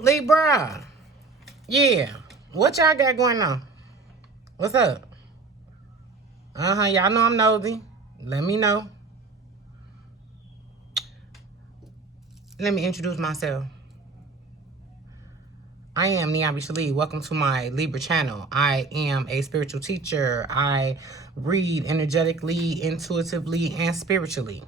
Libra. Yeah. What y'all got going on? What's up? Y'all know I'm nosy. Let me know. Let me introduce myself. I am Niabi Shalee. Welcome to my Libra channel. I am a spiritual teacher. I read energetically, intuitively, and spiritually.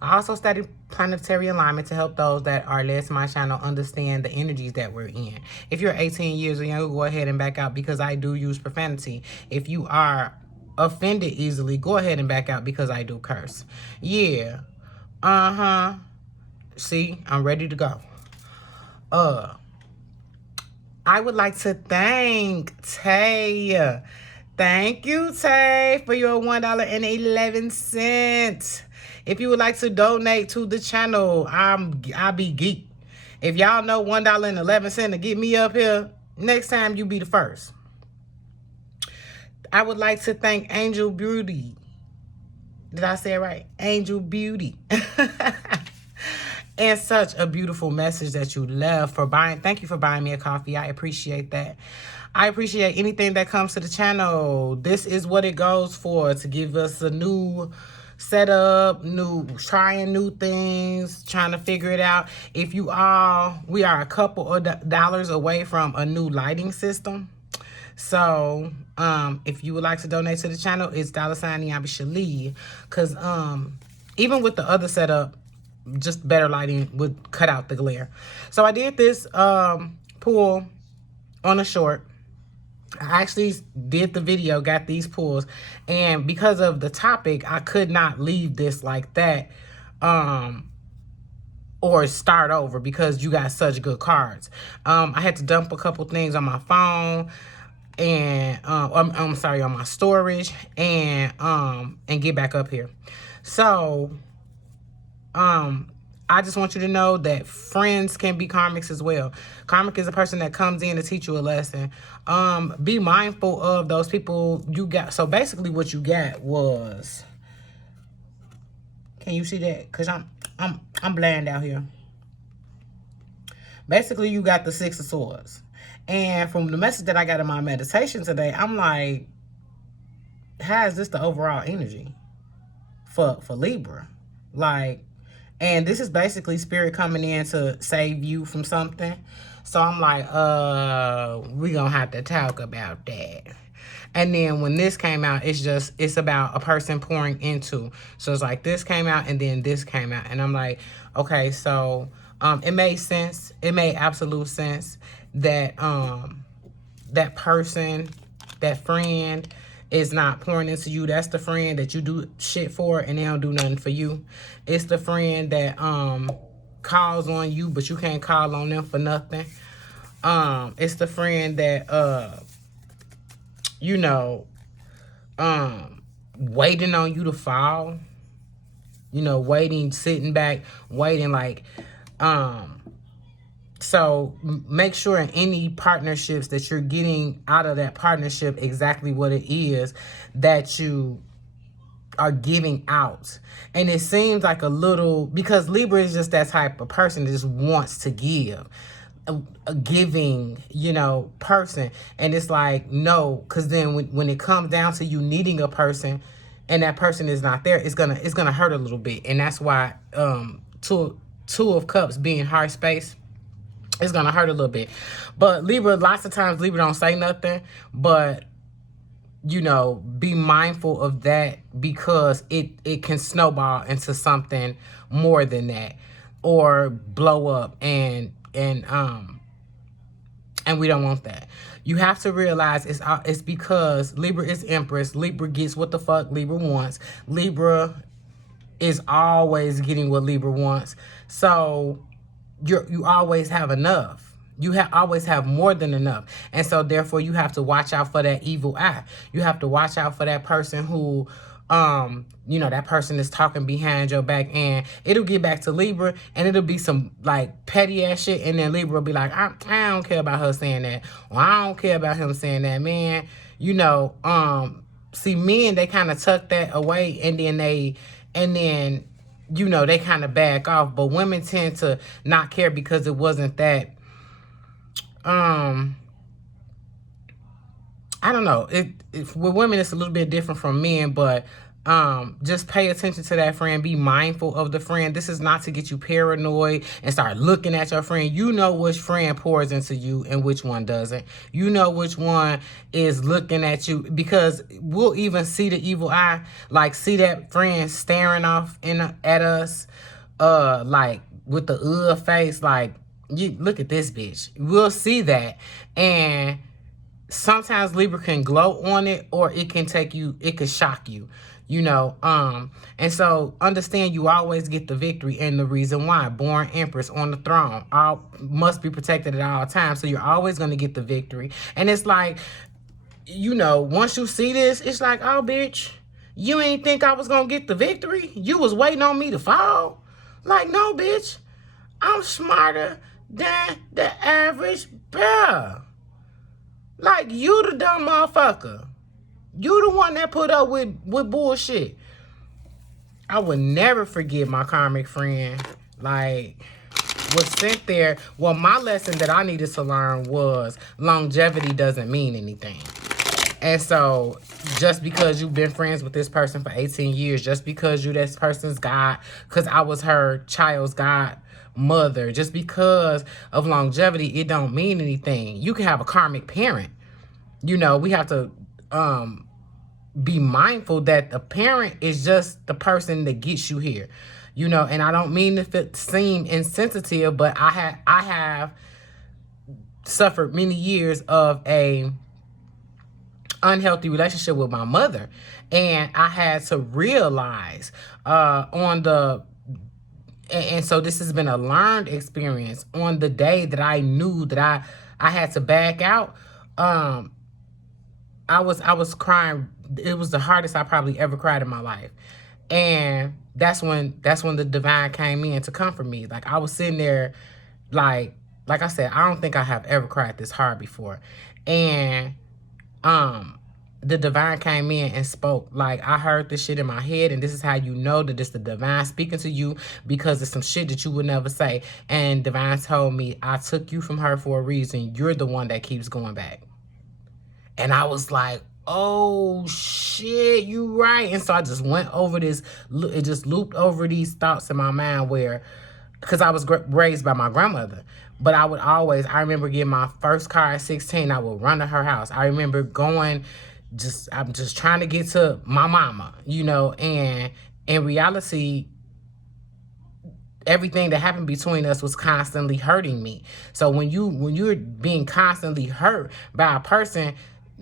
I also study planetary alignment to help those that are led to my channel understand the energies that we're in. If you're 18 years or younger, go ahead and back out because I do use profanity. If you are offended easily, go ahead and back out because I do curse. Yeah. See, I'm ready to go. I would like to thank Tay. Thank you, Tay, for your $1.11. If you would like to donate to the channel, I'll be geek. If y'all know $1.11 to get me up here, next time you be the first. I would like to thank Angel Beauty. Did I say it right? Angel Beauty. And such a beautiful message that you left for buying. Thank you for buying me a coffee. I appreciate that. I appreciate anything that comes to the channel. This is what it goes for, to give us a new setup, trying new things, trying to figure it out. If you are, we are a couple of dollars away from a new lighting system. So, if you would like to donate to the channel, it's $Niabi Shalee. Because, even with the other setup, just better lighting would cut out the glare. So I did this pull on a short. I actually did the video, got these pulls, and because of the topic, I could not leave this like that or start over because you got such good cards. I had to dump a couple things on my phone and I'm sorry, on my storage, and get back up here. So I just want you to know that friends can be karmics as well. Karmic is a person that comes in to teach you a lesson. Be mindful of those people you got. So basically what you got was, can you see that? Cause I'm bland out here. Basically you got the Six of Swords. And from the message that I got in my meditation today, I'm like, how is this the overall energy for Libra? Like, and this is basically spirit coming in to save you from something. So I'm like, we're going to have to talk about that. And then when this came out, it's about a person pouring into. So it's like this came out and then this came out. And I'm like, okay, so it made sense. It made absolute sense that that person, that friend, is not pouring into you. That's the friend that you do shit for and they don't do nothing for you. It's the friend that calls on you but you can't call on them for nothing. It's the friend that you know, waiting on you to fall. You know, waiting, sitting back, waiting, like so make sure in any partnerships that you're getting out of that partnership exactly what it is that you are giving out. And it seems like a little, because Libra is just that type of person that just wants to give. A giving, you know, person. And it's like, no, because then when it comes down to you needing a person and that person is not there, it's gonna hurt a little bit. And that's why two of cups being heart space, it's gonna hurt a little bit. But Libra, lots of times Libra don't say nothing, but you know, be mindful of that because it can snowball into something more than that or blow up, and we don't want that. You have to realize it's because Libra is Empress. Libra gets what the fuck Libra wants. Libra is always getting what Libra wants. So you always have enough. You always have more than enough. And so therefore you have to watch out for that evil eye. You have to watch out for that person who, you know, that person is talking behind your back, and it'll get back to Libra and it'll be some like petty ass shit. And then Libra will be like, I don't care about her saying that. Or I don't care about him saying that, man. You know, see, men, they kind of tuck that away and then you know, they kind of back off. But women tend to not care because it wasn't that I don't know. With women, it's a little bit different from men, but just pay attention to that friend. Be mindful of the friend. This is not to get you paranoid and start looking at your friend. You know which friend pours into you and which one doesn't. You know which one is looking at you, because we'll even see the evil eye, like see that friend staring off at us, like with the face, like, you look at this bitch. We'll see that, and sometimes Libra can glow on it, or it can shock you, and so understand you always get the victory, and the reason why, born empress on the throne, all must be protected at all times, so you're always going to get the victory. And it's like, once you see this, it's like, oh bitch, you ain't think I was going to get the victory? You was waiting on me to fall? Like, no bitch, I'm smarter than the average bear. Like, you the dumb motherfucker. You the one that put up with bullshit. I would never forget my karmic friend. Like, was sent there. Well, my lesson that I needed to learn was longevity doesn't mean anything. And so, just because you've been friends with this person for 18 years, just because you this person's God, because I was her child's godmother, just because of longevity, it don't mean anything. You can have a karmic parent. We have to be mindful that the parent is just the person that gets you here. And I don't mean to seem insensitive, but I have suffered many years of a unhealthy relationship with my mother, and I had to realize and so this has been a learned experience. On the day that I knew that I had to back out, I was crying. It was the hardest I probably ever cried in my life, and that's when the divine came in to comfort me. Like, I was sitting there, like I said, I don't think I have ever cried this hard before, and the divine came in and spoke. Like, I heard this shit in my head, and this is how you know that it's the divine speaking to you, because it's some shit that you would never say. And divine told me, I took you from her for a reason. You're the one that keeps going back. And I was like, oh shit, you right. And so I just went over this, it just looped over these thoughts in my mind because I was raised by my grandmother. But I remember getting my first car at 16. I would run to her house. I remember I'm just trying to get to my mama, and in reality, everything that happened between us was constantly hurting me. So when you're being constantly hurt by a person,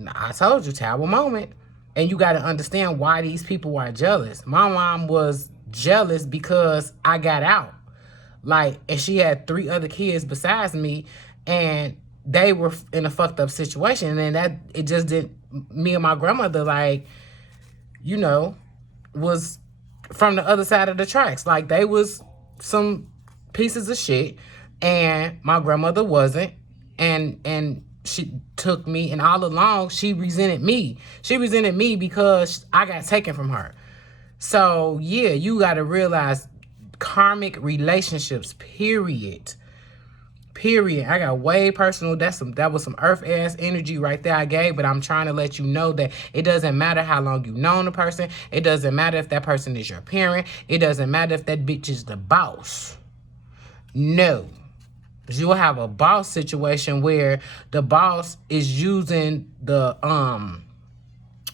I told you, tower moment, and you got to understand why these people are jealous. My mom was jealous because I got out. Like, and she had 3 other kids besides me, and they were in a fucked up situation. And it just did, me and my grandmother, like, was from the other side of the tracks. Like, they was some pieces of shit, and my grandmother wasn't. And she took me, and all along, she resented me. She resented me because I got taken from her. So, yeah, you got to realize, karmic relationships, period. I got way personal. That was some earth ass energy right there I gave, but I'm trying to let you know that it doesn't matter how long you've known a person. It doesn't matter if that person is your parent. It doesn't matter if that bitch is the boss. No. You will have a boss situation where the boss is using the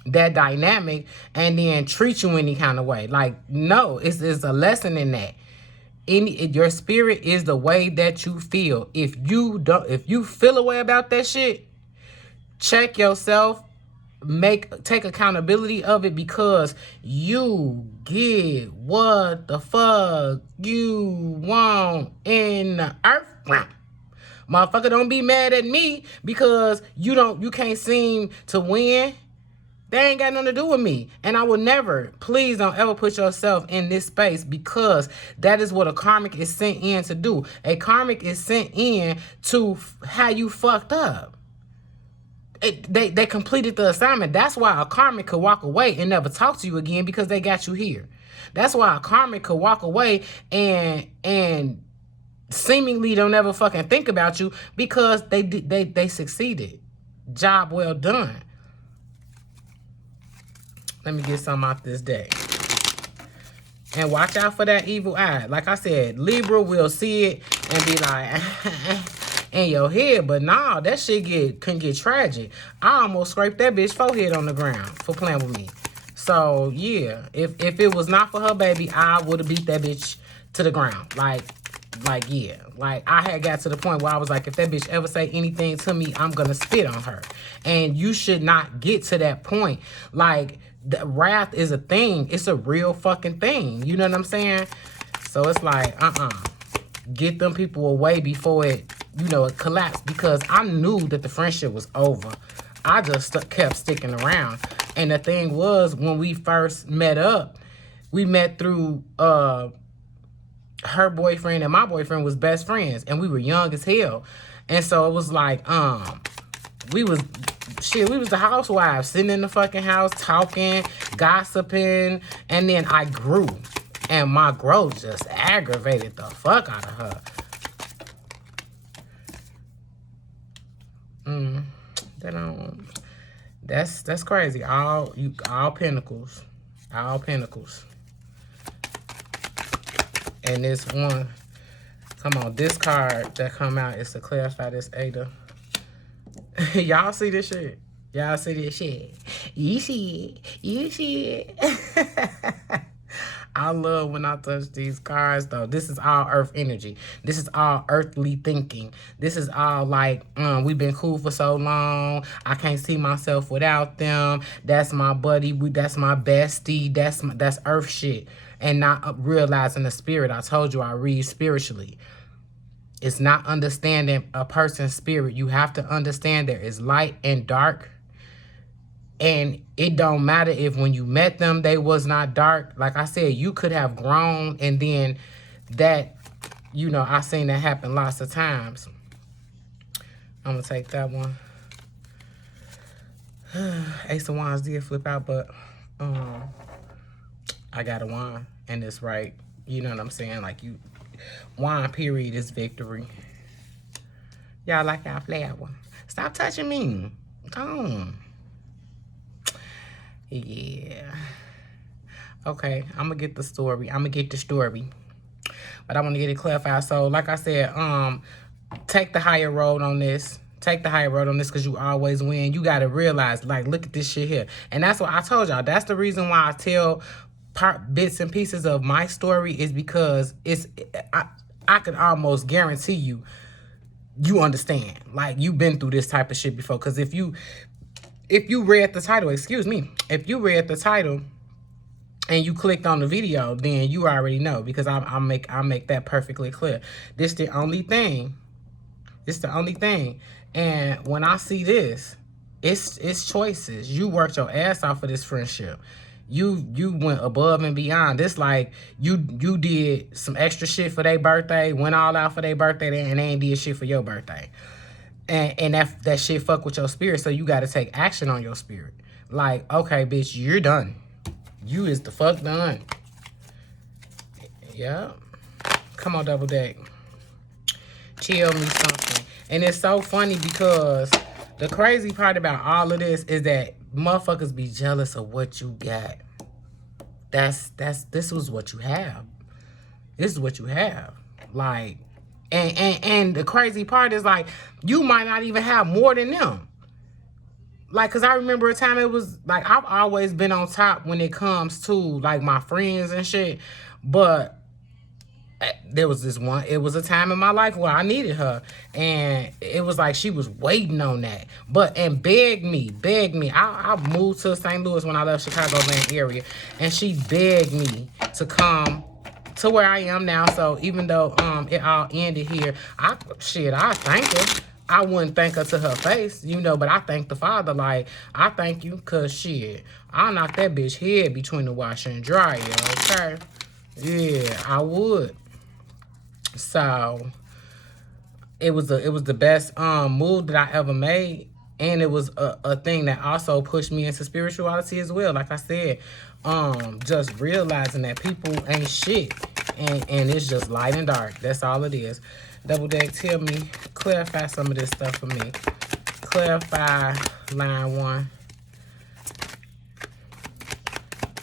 that dynamic and then treat you any kind of way. Like, no, it's a lesson in that. Your spirit is the way that you feel. If you feel a way about that shit, check yourself, take accountability of it, because you get what the fuck you want in the earth realm. Motherfucker, don't be mad at me because you can't seem to win. They ain't got nothing to do with me. And I will never, please don't ever put yourself in this space, because that is what a karmic is sent in to do. A karmic is sent in to how you fucked up. They completed the assignment. That's why a karmic could walk away and never talk to you again, because they got you here. That's why a karmic could walk away and seemingly don't ever fucking think about you because they succeeded. Job well done. Let me get some off this deck. And watch out for that evil eye. Like I said, Libra will see it and be like in your head. But nah, that shit can get tragic. I almost scraped that bitch forehead on the ground for playing with me. So yeah, if it was not for her baby, I would have beat that bitch to the ground. Like yeah. Like I had got to the point where I was like, if that bitch ever say anything to me, I'm gonna spit on her. And you should not get to that point. Like, the wrath is a thing. It's a real fucking thing. You know what I'm saying? So it's like, get them people away before it, it collapsed. Because I knew that the friendship was over. I just kept sticking around. And the thing was, when we first met up, we met through her boyfriend and my boyfriend was best friends. And we were young as hell. And so it was like, we was the housewives sitting in the fucking house talking, gossiping, and then I grew. And my growth just aggravated the fuck out of her. That's crazy. All pentacles. All pentacles. And this one, come on, this card that come out is to clarify this Ada. Y'all see this shit? Y'all see this shit? You see it. You see it. I love when I touch these cards, though. This is all earth energy. This is all earthly thinking. This is all like, we've been cool for so long. I can't see myself without them. That's my buddy. That's my bestie. That's earth shit. And not realizing the spirit. I told you I read spiritually. It's not understanding a person's spirit. You have to understand there is light and dark. And it don't matter if when you met them, they was not dark. Like I said, you could have grown and then that, I seen that happen lots of times. I'm going to take that one. Ace of Wands did flip out, but I got a wand and it's right. You know what I'm saying? Like wand period is victory. Y'all like y'all flower. Stop touching me. Come on. Yeah. Okay, I'm gonna get the story. But I want to get it clarified. So like I said, take the higher road on this. Take the higher road on this because you always win. You gotta realize, like, look at this shit here. And that's what I told y'all. That's the reason why I tell bits and pieces of my story is because I can almost guarantee you understand. Like, you've been through this type of shit before. Because if you read the title, if you read the title and you clicked on the video, then you already know, because I'll make that perfectly clear. This the only thing. And when I see this, it's choices. You worked your ass off for this friendship. You went above and beyond. This like you did some extra shit for their birthday, went all out for their birthday, and they ain't did shit for your birthday. And that shit fuck with your spirit, so you gotta take action on your spirit. Like, okay, bitch, you're done. You is the fuck done. Yeah. Come on, double deck. Chill me something. And it's so funny because the crazy part about all of this is that motherfuckers be jealous of what you got. This was what you have. This is what you have. Like, and the crazy part is, like, you might not even have more than them. Like, because I remember a time it was, like, I've always been on top when it comes to, like, my friends and shit. But there was it was a time in my life where I needed her. And it was like she was waiting on that. And begged me. I moved to St. Louis when I left Chicagoland area. And she begged me to come to where I am now. So even though it all ended here, I thank her. I wouldn't thank her to her face, but I thank the Father. Like, I thank you, because shit, I'll knock that bitch head between the washer and dryer, okay? Yeah, I would. So it was the best move that I ever made. And it was a thing that also pushed me into spirituality as well. Like I said, just realizing that people ain't shit. And it's just light and dark. That's all it is. Double deck, tell me, clarify some of this stuff for me. Clarify line 1.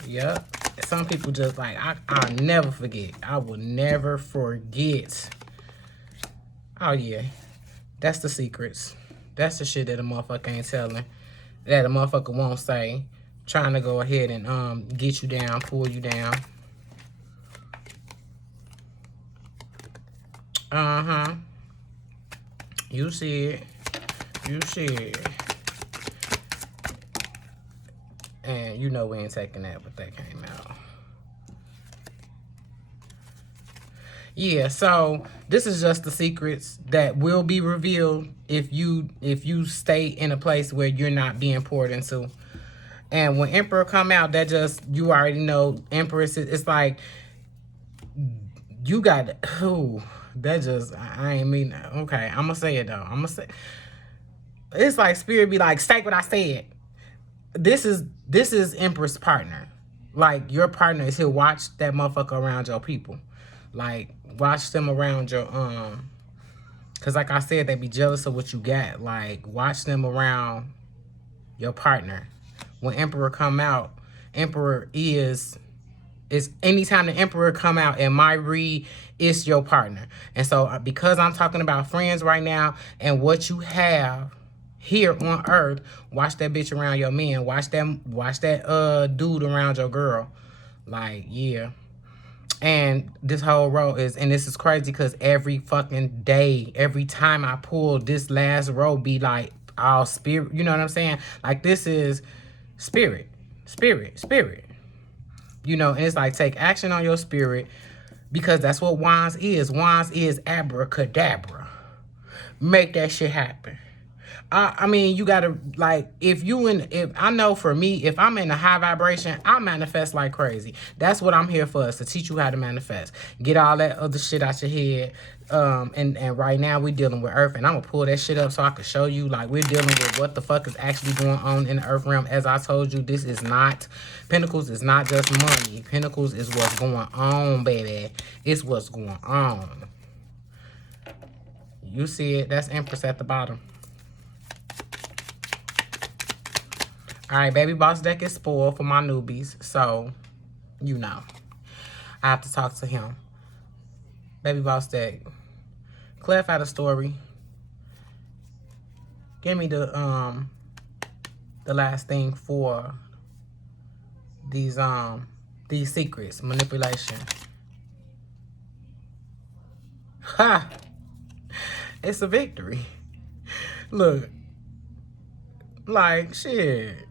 Yep. Some people just like, I'll never forget. I will never forget. Oh, yeah. That's the secrets. That's the shit that a motherfucker ain't telling. That a motherfucker won't say. Trying to go ahead and get you down, pull you down. Uh-huh. You see it. You see it. And you know we ain't taking that, but that came out. Yeah, so this is just the secrets that will be revealed if you stay in a place where you're not being poured into. And when Emperor come out, that just, you already know, Empress, it's like, you got, ooh, that just, I ain't mean, okay, I'm gonna say it though. I'm gonna say, it's like Spirit be like, state what I said. This is Empress' partner. Like, your partner is here. Watch that motherfucker around your people. Like, watch them around your, because like I said, they be jealous of what you got. Like, watch them around your partner. When Emperor come out, Emperor is anytime the Emperor come out in my read, it's your partner. And so because I'm talking about friends right now and what you have here on earth, watch that bitch around your men. Watch that dude around your girl. Like, yeah. And this whole row is, and this is crazy because every fucking day, every time I pull, this last row be like all spirit, you know what I'm saying? Like, this is spirit, spirit, spirit. You know, and it's like, take action on your spirit, because that's what wands is. Wands is abracadabra. Make that shit happen. I mean, you gotta, like, if I know for me, if I'm in a high vibration, I manifest like crazy. That's what I'm here for, is to teach you how to manifest. Get all that other shit out your head. And right now we dealing with Earth, and I'm gonna pull that shit up so I can show you, like, we're dealing with what the fuck is actually going on in the Earth realm. As I told you, this is not, Pentacles is not just money. Pentacles is what's going on, baby. It's what's going on. You see it? That's Empress at the bottom. All right, Baby Boss deck is spoiled for my newbies, so, you know, I have to talk to him. Baby Boss deck, clarify the story. Give me the last thing for these secrets, manipulation. Ha! It's a victory. Look, like, shit.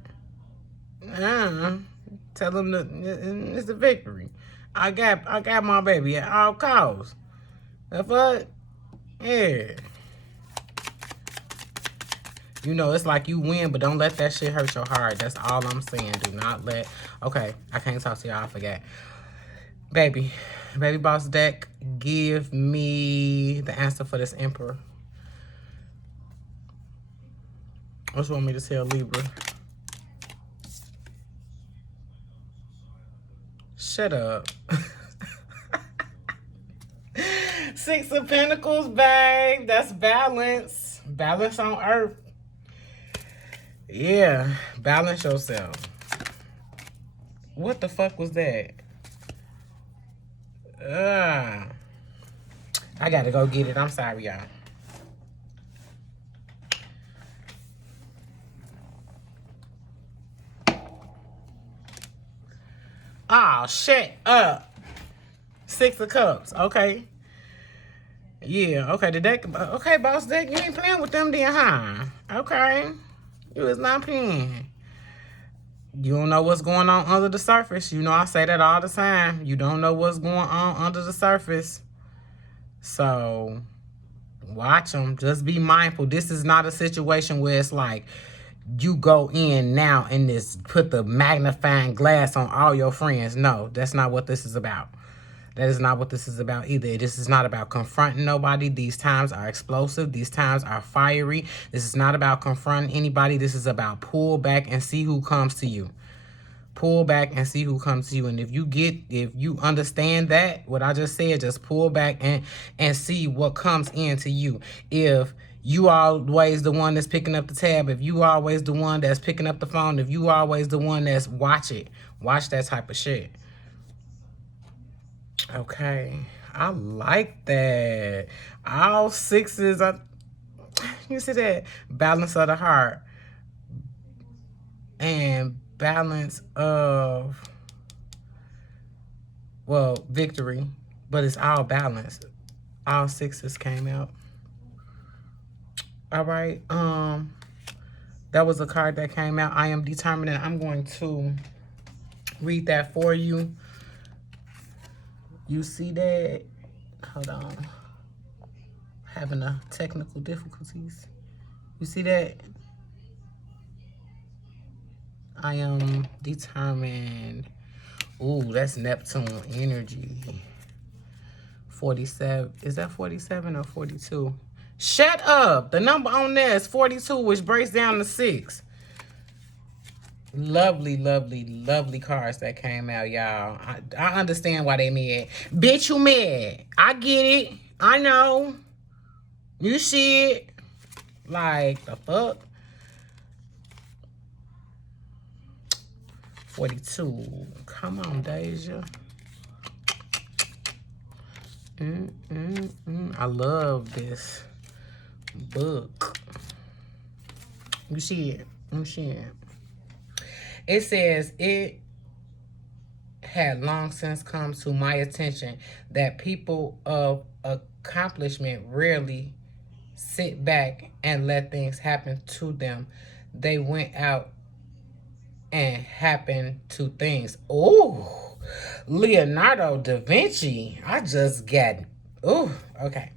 Tell them that it's a victory. I got my baby at all costs. The fuck? Yeah. You know, it's like you win, but don't let that shit hurt your heart. That's all I'm saying. Do not let... Okay, I can't talk to y'all. I forgot. Baby Boss deck, give me the answer for this Emperor. What you want me to tell Libra? Shut up. Six of Pentacles, babe. That's balance. Balance on Earth. Yeah. Balance yourself. What the fuck was that? I gotta go get it. I'm sorry, y'all. Oh, shit up. Six of Cups. Okay. Yeah, okay. The deck. Okay, boss deck. You ain't playing with them then, huh? Okay. You is not playing. You don't know what's going on under the surface. You know, I say that all the time. You don't know what's going on under the surface. So, watch them. Just be mindful. This is not a situation where it's like, you go in now and put the magnifying glass on all your friends. No, that's not what this is about. That is not what this is about either. This is not about confronting nobody. These times are explosive. These times are fiery. This is not about confronting anybody. This is about pull back and see who comes to you. Pull back and see who comes to you. And if you understand that, what I just said, just pull back and see what comes into you. If you always the one that's picking up the tab, if you always the one that's picking up the phone, if you always the one that's watch that type of shit. Okay, I like that. All sixes are, you see that? Balance of the heart and balance of, well, victory, but it's all balanced. All sixes came out. All right, that was a card that came out. I am determined, and I'm going to read that for you. You see that? Hold on. Having a technical difficulties. You see that? I am determined. Ooh, that's Neptune energy. 47. Is that 47 or 42? Shut up. The number on there is 42, which breaks down to 6. Lovely, lovely, lovely cards that came out, y'all. I understand why they mad. Bitch, you mad. I get it. I know. You see it. Like, the fuck? 42. Come on, Deja. I love this book. You see it. You see it. It says, it had long since come to my attention that people of accomplishment rarely sit back and let things happen to them. They went out and happened to things. Oh, Leonardo da Vinci. I just got, oh, okay.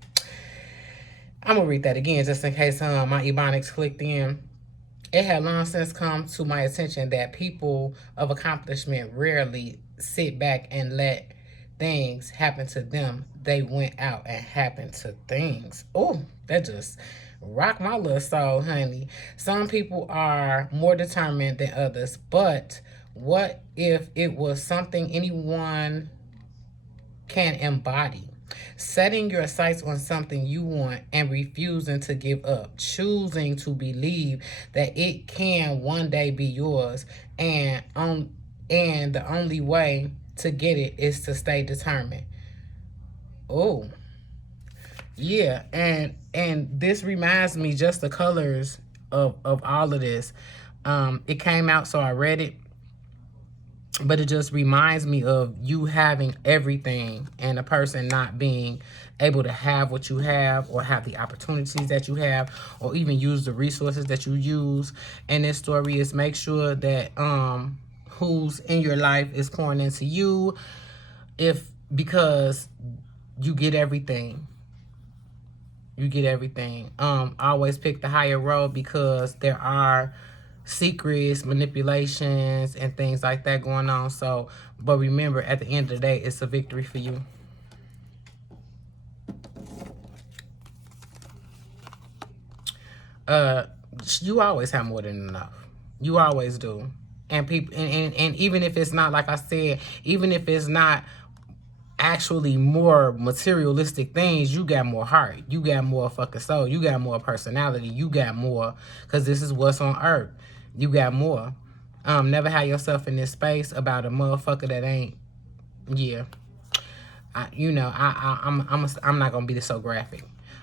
I'm going to read that again just in case my Ebonics clicked in. It had long since come to my attention that people of accomplishment rarely sit back and let things happen to them. They went out and happened to things. Oh, that just rocked my little soul, honey. Some people are more determined than others, but what if it was something anyone can embody? Setting your sights on something you want and refusing to give up. Choosing to believe that it can one day be yours, and the only way to get it is to stay determined. Oh, yeah, and this reminds me just the colors of all of this. It came out, so I read it. But it just reminds me of you having everything and a person not being able to have what you have, or have the opportunities that you have, or even use the resources that you use. And this story is make sure that who's in your life is pouring into you, because you get everything. You get everything. Always pick the higher road, because there are secrets, manipulations, and things like that going on. So, but remember, at the end of the day, it's a victory for you. You always have more than enough. You always do. And people, and even if it's not, like I said, even if it's not actually more materialistic things, you got more heart, you got more fucking soul, you got more personality, you got more, because this is what's on earth. You got more. Never have yourself in this space about a motherfucker that ain't, yeah. I'm not gonna be so graphic.